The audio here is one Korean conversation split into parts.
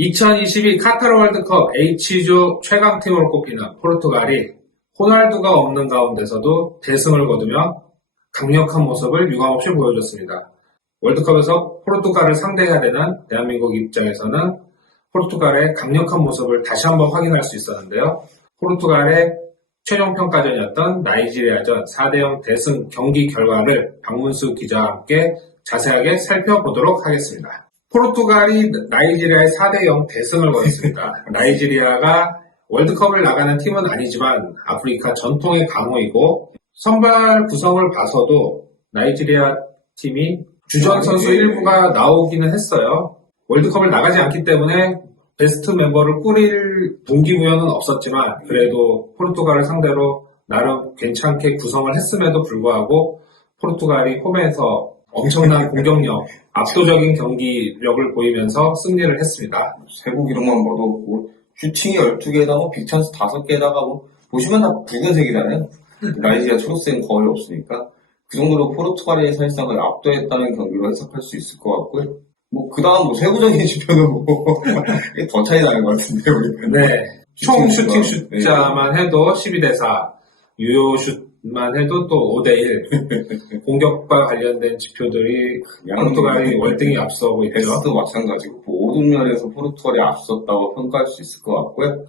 2022 카타르 월드컵 H조 최강팀으로 꼽히는 포르투갈이 호날두가 없는 가운데서도 대승을 거두며 강력한 모습을 유감없이 보여줬습니다. 월드컵에서 포르투갈을 상대해야 되는 대한민국 입장에서는 포르투갈의 강력한 모습을 다시 한번 확인할 수 있었는데요. 포르투갈의 최종 평가전이었던 나이지리아전 4대0 대승 경기 결과를 박문수 기자와 함께 자세하게 살펴보도록 하겠습니다. 포르투갈이 나이지리아의 4대0 대승을 거뒀습니다. 나이지리아가 월드컵을 나가는 팀은 아니지만 아프리카 전통의 강호이고 선발 구성을 봐서도 나이지리아 팀이 주전 선수 일부가 나오기는 했어요. 월드컵을 나가지 않기 때문에 베스트 멤버를 꾸릴 동기부여는 없었지만 그래도 포르투갈을 상대로 나름 괜찮게 구성을 했음에도 불구하고 포르투갈이 홈에서 엄청난 공격력, 압도적인 경기력을 보이면서 승리를 했습니다. 세국 이름만 봐도 뭐 슈팅이 12개에다가 뭐 빅찬스 5개에다가 뭐 보시면 다 붉은색이잖아요. 나이지리아 초록색은 거의 없으니까 그 정도로 포르투갈이 사실상 압도했다는 경기로 해석할 수 있을 것 같고요. 뭐 그 다음 뭐 세부적인 지표는 뭐 더 차이 나는 것 같은데요. 네, 총 슈팅 숫자만 해도 12대4, 유효 슛만 해도 또 5대1 공격과 관련된 지표들이 포르투갈이 월등히 앞서고 있죠. 패스도 마찬가지고 모든 면에서 포르투갈이 앞섰다고 평가할 수 있을 것 같고요.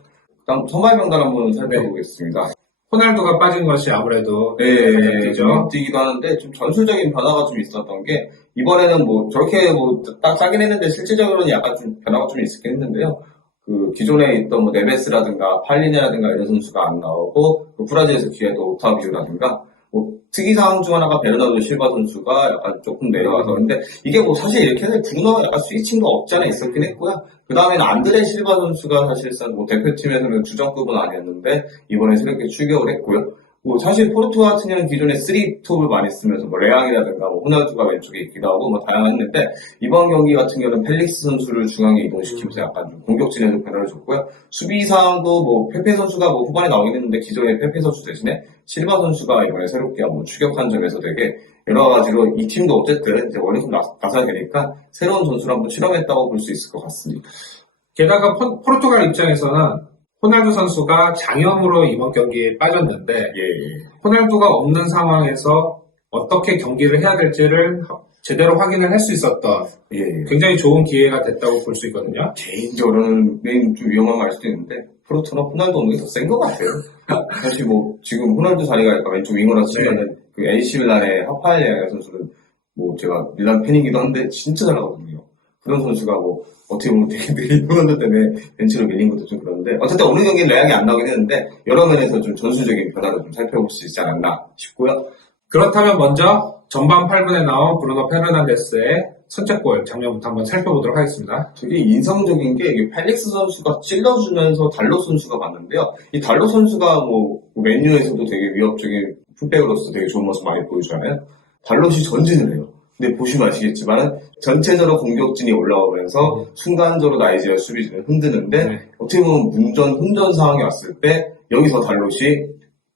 다음 선발 명단 한번 살펴보겠습니다. 호날두가 빠진 것이 아무래도 좀 뛰기도 하는데 좀 전술적인 변화가 좀 있었던 게 이번에는 뭐 저렇게 뭐 딱 짜긴 했는데 실질적으로는 약간 좀 변화가 좀 있었긴 했는데요. 그 기존에 있던 뭐 네베스라든가 팔리네라든가 이런 선수가 안 나오고 그 브라질에서 기회도 오타비오라든가 뭐 특이사항 중 하나가 베르나르도 실바 선수가 약간 조금 내려와서 근데 이게 뭐 사실 이렇게 해서 브루노가 약간 스위칭도 없지 않아 있었긴 했고요. 그 다음에는 안드레 실바 선수가 사실상 뭐 대표팀에서는 주전급은 아니었는데 이번에 새롭게 출격을 했고요. 뭐 사실 포르투갈 같은 경우는 기존에 3톱을 많이 쓰면서 뭐 레앙이라든가 뭐 호날두가 왼쪽에 있기도 하고 뭐 다양했는데 이번 경기 같은 경우는 펠릭스 선수를 중앙에 이동시키면서 약간 좀 공격진에 좀 변화를 줬고요. 수비 상황도 뭐 페페 선수가 뭐 후반에 나오긴 했는데 기존의 페페 선수 대신에 실바 선수가 이번에 새롭게 한번 추격한 점에서 되게 여러 가지로 이 팀도 어쨌든 이제 월드컵 나서야 되니까 새로운 전술을 한번 실험했다고 볼 수 있을 것 같습니다. 게다가 포르투갈 입장에서는 호날두 선수가 장염으로 이번 경기에 빠졌는데 호날두가 없는 상황에서 어떻게 경기를 해야 될지를 제대로 확인을 할 수 있었던 굉장히 좋은 기회가 됐다고 볼 수 있거든요. 개인적으로는 좀 위험한 말 수도 있는데 포르투는 호날두 없는 게 더 센 것 같아요. 사실 뭐 지금 호날두 자리가 약간 왼쪽 윙어라서 치면은 그 AC 밀란의 하파엘레아 선수는 뭐 제가 밀란 팬이기도 한데 진짜 잘하거든요. 그런 선수가 뭐 어떻게 보면 되게 느린 호날두 때문에 벤치로 밀린 것도 좀 그런데 어쨌든 어느 경기는 레앙이 안 나오긴 했는데 여러 면에서 좀 전술적인 변화를 좀 살펴볼 수 있지 않았나 싶고요. 그렇다면 먼저 전반 8분에 나온 브루노 페르난데스의 선제골 장면부터 한번 살펴보도록 하겠습니다. 되게 인상적인 게 이게 펠릭스 선수가 찔러주면서 달로 선수가 맞는데요. 이 달로 선수가 뭐 맨유에서도 되게 위협적인 풀백으로서 되게 좋은 모습 많이 보여주잖아요. 달롯이 전진을 해요. 근데 보시면 아시겠지만 전체적으로 공격진이 올라오면서 순간적으로 나이지리아 수비진을 흔드는데 어떻게 보면 혼전 상황이 왔을 때 여기서 달롯이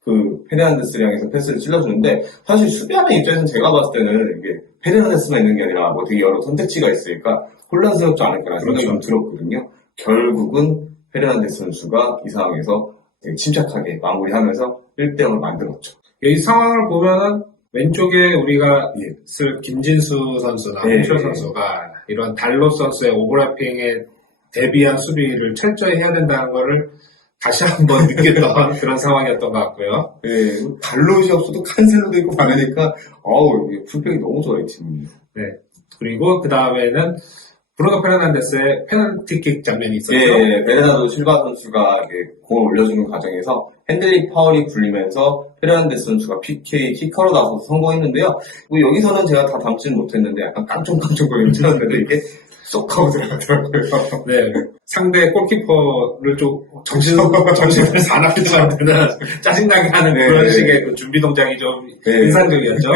그 페르난데스를 향해서 패스를 찔러주는데 사실 수비하는 입장에서는 제가 봤을 때는 이게 페르난데스만 있는 게 아니라 뭐 되게 여러 선택지가 있으니까 혼란스럽지 않을까라는 생각이 좀 들었거든요. 결국은 페르난데스 선수가 이 상황에서 되게 침착하게 마무리하면서 1대0을 만들었죠. 이 상황을 보면은 왼쪽에 우리가 쓸 김진수 선수나 홍철 선수가 이런 달롯 선수의 오버래핑에 대비한 수비를 철저히 해야 된다는 거를 다시 한번 느꼈던 그런 상황이었던 것 같고요. 달롯이 없어도 칸셀로도 있고 많으니까 이게 풀백이 너무 좋아요, 팀이. 네. 그리고 그 다음에는 브루노 페르난데스의 페널티킥 장면이 있었죠. 베르나르도 실바 선수가 공을 올려주는 과정에서 핸들링 파울이 굴리면서 페르난데스 선수가 PK 키커로 나서서 성공했는데요. 뭐 여기서는 제가 다 담지는 못했는데 약간 깡총깡총거리는 쳤는데 이게 쏙 하고 들어가더라고요. 네. 상대 골키퍼를 좀 정신을 사납게 만드는 짜증나게 하는 그런 식의 그 준비 동작이 좀 인상적이었죠.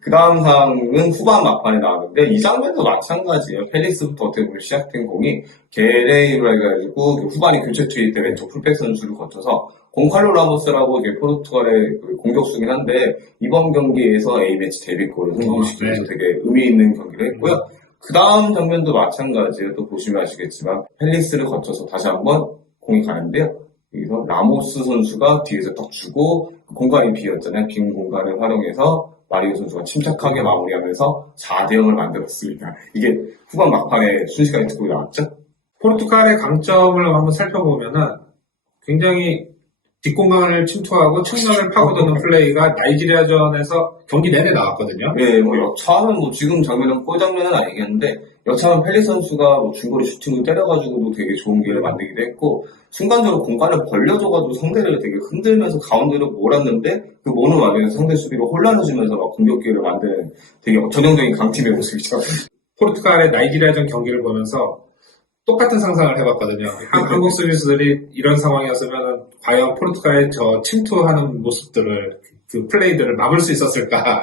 그 다음 상황은 후반 막판에 나왔는데 이 장면도 마찬가지예요. 펠릭스부터 어떻게 보면 시작된 공이 게레이로 해가지고 후반에 교체 투입 때 왼쪽 풀백 선수를 거쳐서 공칼로 라모스라고 포르투갈의 공격수긴 한데 이번 경기에서 A매치 데뷔골을 성공시키면서 되게 의미 있는 경기를 했고요. 그 다음 장면도 마찬가지예요. 또 보시면 아시겠지만 펠리스를 거쳐서 다시 한번 공이 가는데요. 여기서 라모스 선수가 뒤에서 딱 주고 공간이 비었잖아요. 빈 공간을 활용해서 마리오 선수가 침착하게 마무리하면서 4대0을 만들었습니다. 이게 후반 막판에 순식간에 듣고 나왔죠? 포르투갈의 강점을 한번 살펴보면은 굉장히 뒷공간을 침투하고 측면을 파고드는 플레이가 나이지리아전에서 경기 내내 나왔거든요. 네, 뭐 여차하면 뭐 지금 장면은 골 장면은 아니겠는데 여차하면 펠리스 선수가 뭐 중거리 슈팅을 때려가지고도 되게 좋은 기회를 만들기도 했고 순간적으로 공간을 벌려줘가지고 상대를 되게 흔들면서 가운데로 몰았는데 그 모는 와중에 상대 수비로 혼란을 주면서 막 공격 기회를 만드는 되게 전형적인 강팀의 모습이죠. 포르투갈의 나이지리아전 경기를 보면서 똑같은 상상을 해봤거든요. 한국 수비수들이 이런 상황이었으면 과연 포르투갈의 저 침투하는 모습들을 그 플레이들을 막을 수 있었을까.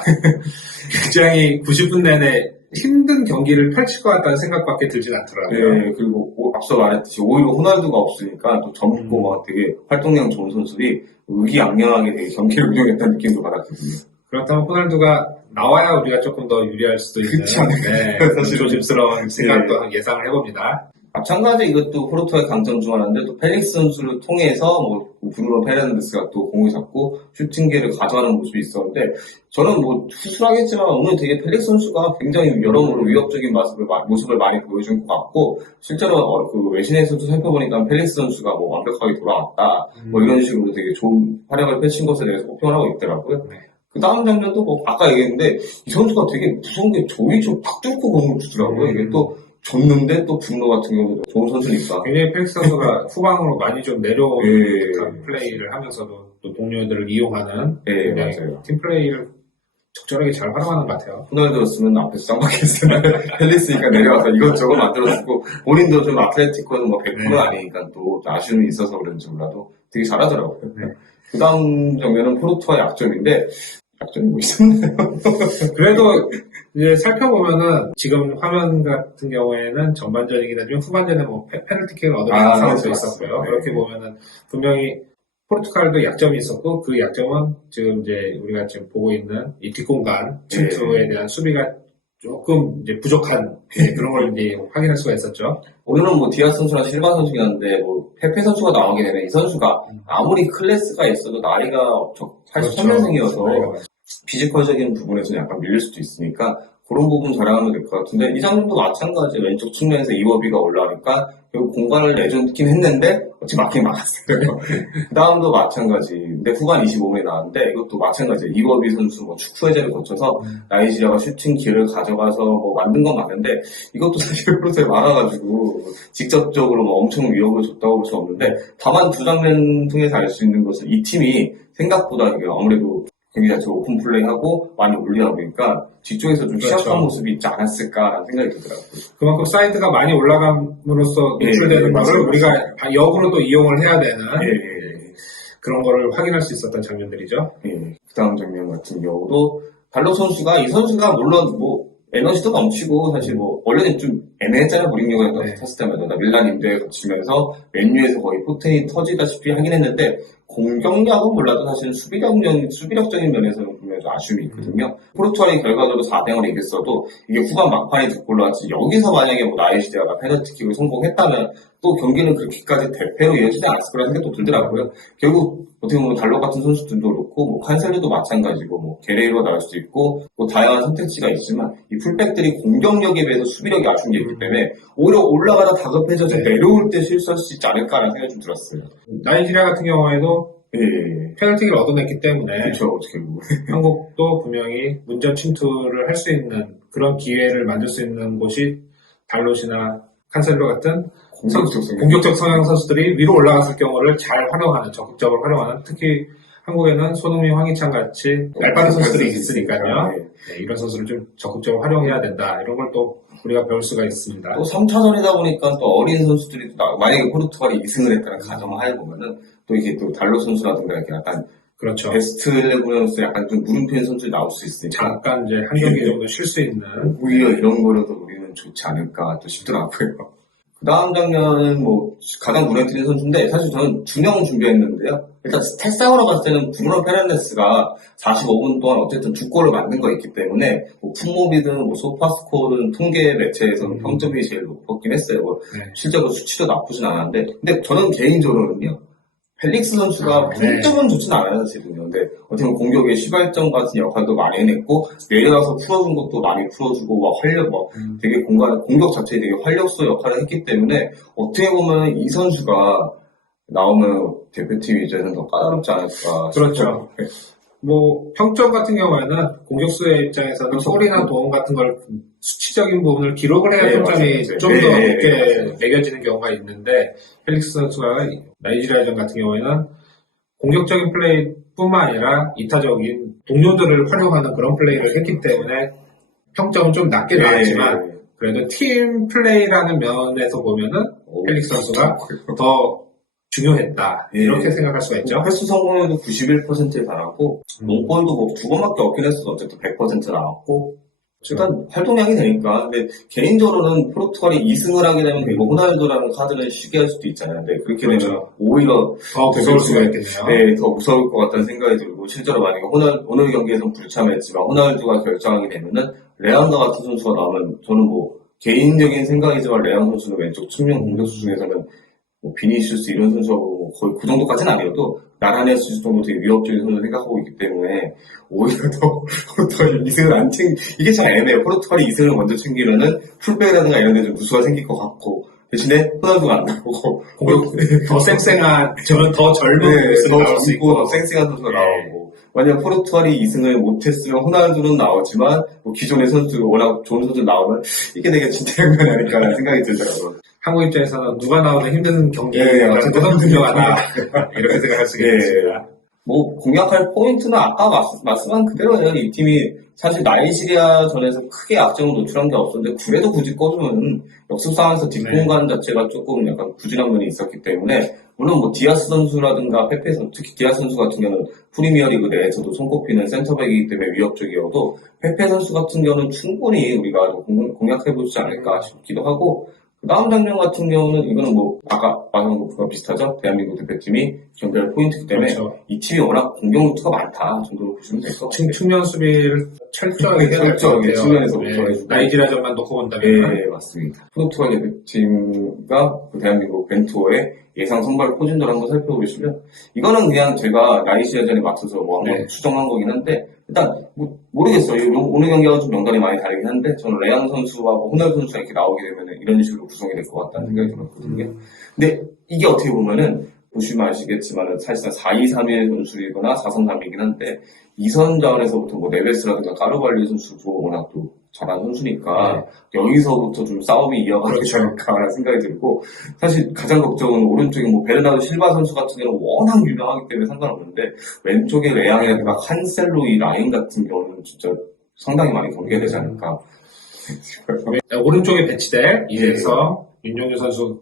굉장히 90분 내내 힘든 경기를 펼칠 것 같다는 생각밖에 들진 않더라고요. 네, 그리고 앞서 말했듯이 오히려 호날두가 없으니까 또 젊고 막 되게 활동량 좋은 선수들이 의기양양하게 되게 경기를 운영했다는 느낌도 받았거든요. 그렇다면 호날두가 나와야 우리가 조금 더 유리할 수도 있는 네, 조심스러운 생각도 예상을 해봅니다. 마찬가지 이것도 포르투갈의 강점 중 하나인데 또 펠릭스 선수를 통해서 뭐 브루노 페르난데스가 또 공을 잡고 슈팅기를 가져가는 모습이 있었는데 저는 뭐 수술하겠지만 오늘 되게 펠릭스 선수가 굉장히 여러모로 위협적인 모습을 많이 보여준 것 같고 실제로 그 외신에서도 살펴보니까 펠릭스 선수가 뭐 완벽하게 돌아왔다 뭐 이런 식으로 되게 좋은 활약을 펼친 것에 대해서 호평을 하고 있더라고요. 그 다음 장면도 뭐 아까 얘기했는데 이 선수가 되게 무서운 게 조이조 탁 뚫고 공을 주더라고요. 이게 또 줬는데 또 분노 같은 경우도 좋은 선수니까. 굉장히 펠릭스 선수가 후방으로 많이 좀 내려오는 예. 플레이를 하면서도 또 동료들을 이용하는 예, 굉장히 맞아요. 팀 플레이를 적절하게 잘 활용하는 것 같아요. 호날두였으면 앞에서 짱박했으면 펠리스니까 내려와서 이것저것 만들어주고 본인도 좀 아틀레티코는 뭐 100% 아니니까 또 아쉬움이 있어서 그런지 몰라도 되게 잘하더라고요. 네. 그 다음 장면은 포르투갈의 약점인데 약점이 뭐 있었나요? 그래도 이제 살펴보면은 지금 화면 같은 경우에는 전반전이긴 하지만 후반전에 뭐 페널티킥을 얻어낸 상황도 있었고요. 네. 그렇게 보면은 분명히 포르투갈도 약점이 있었고 그 약점은 지금 이제 우리가 지금 보고 있는 이 뒷공간 침투에 대한 수비가 조금 이제 부족한 그런 걸 이제 확인할 수가 있었죠. 오늘은 뭐 디아스 선수랑 실바 선수긴 한데 뭐 페페 선수가 나오게 되면 이 선수가 아무리 클래스가 있어도 나이가 83년생이어서 피지컬적인 부분에서는 약간 밀릴 수도 있으니까 그런 부분 자랑하면 될 것 같은데 이 장면도 마찬가지 왼쪽 측면에서 이워비가 올라오니까 결국 공간을 내줬긴 했는데 어찌 막히긴 막았어요. 그 다음도 마찬가지. 근데 후반 25분에 나왔는데 이것도 마찬가지예요. 이워비 선수 뭐 축구 해제를 거쳐서 나이지리아가 슈팅 기회를 가져가서 뭐 만든 건 맞는데 이것도 사실 프로세에 많아가지고 직접적으로 뭐 엄청 위협을 줬다고 볼 수 없는데 다만 두 장면 통해서 알 수 있는 것은 이 팀이 생각보다 이게 아무래도 경기 자체가 오픈 플레이하고 많이 올리다 보니까 뒤쪽에서 좀 취약한 모습이 있지 않았을까라는 생각이 들더라고요. 그만큼 사이드가 많이 올라감으로써 노출되는 것을 우리가 역으로도 이용을 해야 되는 그런 거를 확인할 수 있었던 장면들이죠. 그 다음 장면 같은 경우도 달로 선수가 이 선수가 물론 뭐 에너지도 넘치고 사실 뭐 원래는 좀 애매했잖아요. 무링요가 탔을 때마다 밀란 임대에 거치면서 맨유에서 거의 포텐이 터지다시피 하긴 했는데 공격력은 몰라도 사실 수비력적인 면에서는 분명히 좀 아쉬움이 있거든요. 포르투갈이 결과적으로 4대0을 이겼어도 이게 후반 막판에 듣고 올라왔지 여기서 만약에 뭐 나이지리아가 페널티킥을 성공했다면 또 경기는 그렇게까지 대패로 이어지지 않았을 거라는 생각도 들더라고요. 결국 어떻게 보면 달로 같은 선수들도 그렇고 뭐 칸셀로도 마찬가지고 뭐 게레이로 나올 수도 있고 뭐 다양한 선택지가 있지만 이 풀백들이 공격력에 비해서 수비력이 아쉬운 게 있기 때문에 오히려 올라가다 다급해져서 내려올 때 실수할 수 있지 않을까라는 생각이 좀 들었어요. 나이지리아 같은 경우에도 페널티를 얻어냈기 때문에 그렇죠. 어떻게 보면 한국도 분명히 문전 침투를 할 수 있는 그런 기회를 만들 수 있는 곳이 달롯이나 칸셀로 같은 공격적 성향 선수들이 위로 올라갔을 경우를 잘 활용하는, 적극적으로 활용하는, 특히 한국에는 손흥민, 황희찬 같이 날빠른 선수들이 있으니까요. 이런 선수를 좀 적극적으로 활용해야 된다. 이런 걸 또 우리가 배울 수가 있습니다. 또 3차전이다 보니까 또 어린 선수들이 만약에 포르투갈이 2승을 했다는 가정하에 보면은 또 이게 또 달로 선수라든가 이렇게 약간 그렇죠. 베스트 11에서 약간 좀 무릎핀 선수들이 나올 수 있으니까 잠깐 이제 한 경기 정도 쉴 수 있는 오히려 이런 거라도 우리는 좋지 않을까 또 싶더라고요. 그 다음 장면은 뭐 가장 눈에 띄는 선수인데 사실 저는 두 명 준비했는데요. 일단 스탯상으로 봤을 때는 브루노 페르난데스가 45분 동안 어쨌든 두 골을 만든 거 있기 때문에 뭐 풋모비든 뭐 소파스코든 통계 매체에서는 평점이 제일 높았긴 했어요. 뭐 실제로 수치도 나쁘진 않았는데 근데 저는 개인적으로는요. 펠릭스 선수가 평점은 좋진 않아요, 사실은요. 근데 어떻게 보면 공격의 시발점 같은 역할도 많이 해냈고, 내려가서 풀어준 것도 많이 풀어주고, 막 되게 공격 자체에 되게 활력소 역할을 했기 때문에, 어떻게 보면 이 선수가 나오면 대표팀 이제는 더 까다롭지 않을까. 그렇죠. 뭐 평점 같은 경우에는 공격수의 입장에서는 골이나 도움 같은 걸 수치적인 부분을 기록을 해야 평점이 좀 더 높게 매겨지는 경우가 있는데 펠릭스 선수가 나이지리아전 같은 경우에는 공격적인 플레이뿐만 아니라 이타적인 동료들을 활용하는 그런 플레이를 했기 때문에 평점은 좀 낮게 나왔지만 그래도 팀 플레이라는 면에서 보면은 펠릭스 선수가 더 중요했다. 이렇게 생각할 수가 있죠. 횟수 성공률도 91%에 달하고, 농골도 뭐 두 번밖에 없긴 했어도 어쨌든 100% 나왔고, 일단 활동량이 되니까. 근데 개인적으로는 포르투갈이 2승을 하게 되면 이거 호날두라는 카드는 쉬게 할 수도 있잖아요. 근데 그렇게 되면 오히려 더 무서울 수가 있겠네요. 네, 더 무서울 것 같다는 생각이 들고, 실제로 만약에 오늘 경기에서는 불참했지만 호날두가 결정하게 되면은 레앙과 같은 선수가 나오면 저는 뭐 개인적인 생각이지만 레앙 선수는 왼쪽 측면 공격수 중에서는 뭐 비니시우스 이런 선수하고 거의 그 정도까지는 아니어도 나란히 할 수 있을 정도 되게 위협적인 선수 생각하고 있기 때문에 오히려 더 포르투갈이 2승을 안 이게 참 애매해요. 포르투갈이 2승을 먼저 챙기면은 풀백이라든가 이런 데 좀 누수가 생길 것 같고 대신에 호날두가 안 나오고 더 쌩쌩한 저는 더 젊은 모습이 나올 수 있고 더 쌩쌩한 선수가 나오고 만약 포르투갈이 2승을 못했으면 호날두는 나오지만 뭐 기존의 선수 워낙 좋은 선수 나오면 이게 되게 진퇴양난이 아닐까라는 생각이 들더라고요. 한국 입장에서는 누가 나오든 힘든 경기 어쨌든 분명하다 이렇게 생각할 수 있겠습니다. 뭐 공략할 포인트는 아까 말씀한 그대로예요. 이 팀이 사실 나이지리아 전에서 크게 약점을 노출한 게 없었는데 그래도 굳이 꼽으면 역습 상황에서 뒷공간 자체가 조금 약간 부진한 면이 있었기 때문에 물론 뭐 디아스 선수라든가 페페 선수, 특히 디아스 선수 같은 경우는 프리미어리그 내에서도 손꼽히는 센터백이기 때문에 위협적이어도 페페 선수 같은 경우는 충분히 우리가 공략해보지 않을까 싶기도 하고 그 다음 장면 같은 경우는 이거는 뭐 아까 말한 것과 비슷하죠. 대한민국 대표팀이 경기할 포인트이기 때문에 그렇죠. 이 팀이 워낙 공격 루트가 많다 정도로 보시면 될 것 같아요. 측면 수비를 철저하게 해야 될 것 같아요. 측면에서부터 나이지리아전만 놓고 본다면 네, 맞습니다. 포르투갈 대표팀과 그 대한민국 벤투어의 예상 선발 포진도를 한번 살펴보시면 이거는 그냥 제가 나이지리아전에 맞춰서 뭐 한번 수정한 거긴 한데 일단 모르겠어요. 오늘 경기가 좀 명단이 많이 다르긴 한데 저는 레앙 선수와 호날두 선수가 이렇게 나오게 되면 이런 식으로 구성이 될 것 같다는 생각이 들었거든요. 근데 이게 어떻게 보면은 보시면 아시겠지만 사실상 4-2-3-1 전술이거나 4-3-3이긴 한데 이선 자원에서부터 뭐 네베스라든가 까르발리 선수도 워낙 또 잘하는 선수니까 여기서부터 좀 싸움이 이어가지 않을까라는 생각이 들고 사실 가장 걱정은 오른쪽에 뭐 베르나르도 실바 선수 같은 경우는 워낙 유명하기 때문에 상관없는데 왼쪽에 레앙이라든가 칸셀로 이 라인 같은 경우는 진짜 상당히 많이 경계가 되지 않을까. 오른쪽에 배치될 이재성, 윤종규 선수가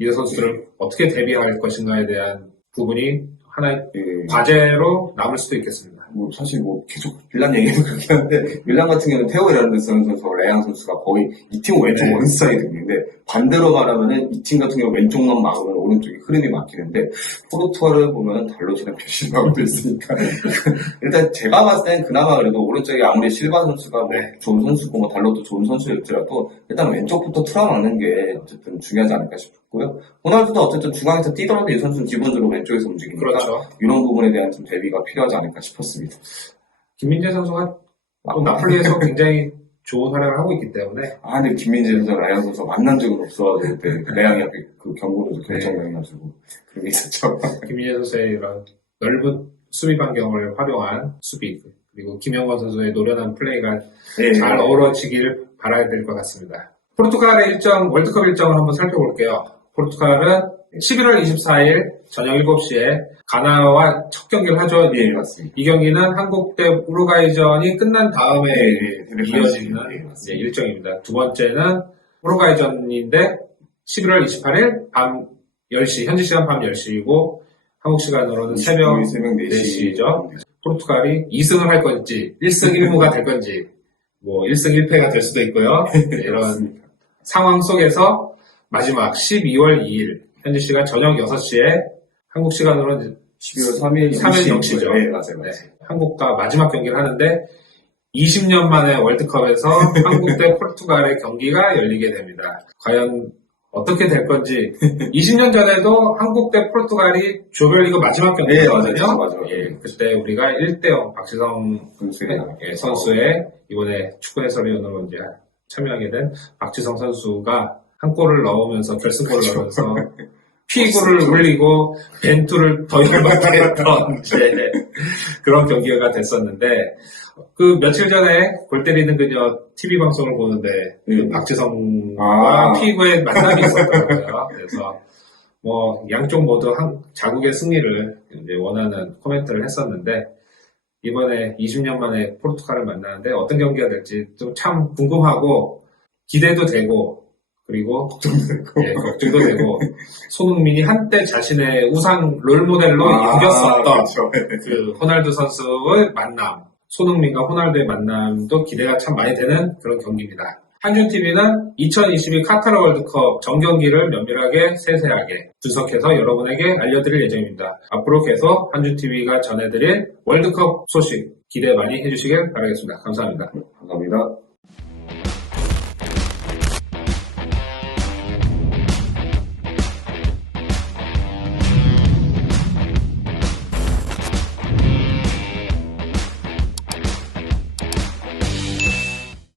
이 선수들을 어떻게 대비할 것인가에 대한 부분이 하나의 과제로 남을 수도 있겠습니다. 뭐 사실 뭐 계속 밀란 얘기도 그렇긴 한데 밀란 같은 경우는 테오 에르난데스 선수, 레앙 선수가 거의 이 팀은 왼쪽 원사이드인데 반대로 말하면은 이 팀 같은 경우 왼쪽만 막으면 오른쪽이 흐름이 막히는데 포르투갈을 보면 달로치는 배신하고 있으니까 일단 제가 봤을 때는 그나마 그래도 오른쪽에 아무리 실바 선수가 뭐 좋은 선수고 뭐 달로도 좋은 선수였더라도 일단 왼쪽부터 틀어막는 게 어쨌든 중요하지 않을까 싶고요. 호날두도 어쨌든 중앙에서 뛰더라도 이 선수는 기본적으로 왼쪽에서 움직이니까 그렇죠. 이런 부분에 대한 좀 대비가 필요하지 않을까 싶었습니다. 김민재 선수가 또 나폴리에서 굉장히 좋은 활약을 하고 있기 때문에 근데 김민재 선수랑 레앙 선수 만난 적은 없어가지고 그때 레앙이 앞에 그 경고로 결정해가지고 그런 게 있었죠. 김민재 선수의 이런 넓은 수비 반경을 활용한 수비 그리고 김영권 선수의 노련한 플레이가 잘 어우러지길 바라야 될 것 같습니다. 포르투갈의 일정, 월드컵 일정을 한번 살펴볼게요. 포르투갈은 11월 24일 저녁 7시에 가나와 첫 경기를 하죠. 예, 맞습니다. 이 경기는 한국 대 우루과이전이 끝난 다음에 이어지는 일정입니다. 두 번째는 우루과이전인데 11월 28일 밤 10시, 현지 시간 밤 10시이고 한국 시간으로는 새벽 4시죠. 포르투갈이 2승을 할 건지 1승 1무가 될 건지 뭐 1승 1패가 될 수도 있고요. 이런 상황 속에서 마지막 12월 2일 현지 시간 저녁 6시에 한국 시간으로는 12월 3일 3일 0시죠. 네, 맞아요. 한국과 마지막 경기를 하는데 20년 만에 월드컵에서 한국 대 포르투갈의 경기가 열리게 됩니다. 과연 어떻게 될 건지 20년 전에도 한국 대 포르투갈이 조별리그 마지막 경기였거든요. 맞아요. 예, 그때 우리가 1대0 박지성 선수의 이번에 축구 해설위원으로 이제 참여하게 된 박지성 선수가 한 골을 넣으면서 결승골을 넣으면서 피구를 울리고 벤투를 더 이상 못하겠던 이제 그런 경기가 됐었는데 그 며칠 전에 골 때리는 그녀 TV 방송을 보는데 그 박지성과 피구의 만남이 있었더라고요. 그래서 뭐 양쪽 모두 자국의 승리를 이제 원하는 코멘트를 했었는데 이번에 20년 만에 포르투갈을 만나는데 어떤 경기가 될지 좀 참 궁금하고 기대도 되고 그리고 걱정도 되고 손흥민이 한때 자신의 우상 롤모델로 여겼었던 그렇죠. 그 호날두 선수의 만남, 손흥민과 호날두의 만남도 기대가 참 많이 되는 그런 경기입니다. 한준TV는 2022 카타르 월드컵 전경기를 면밀하게 세세하게 분석해서 여러분에게 알려드릴 예정입니다. 앞으로 계속 한준TV가 전해드릴 월드컵 소식 기대 많이 해주시길 바라겠습니다. 감사합니다. 감사합니다.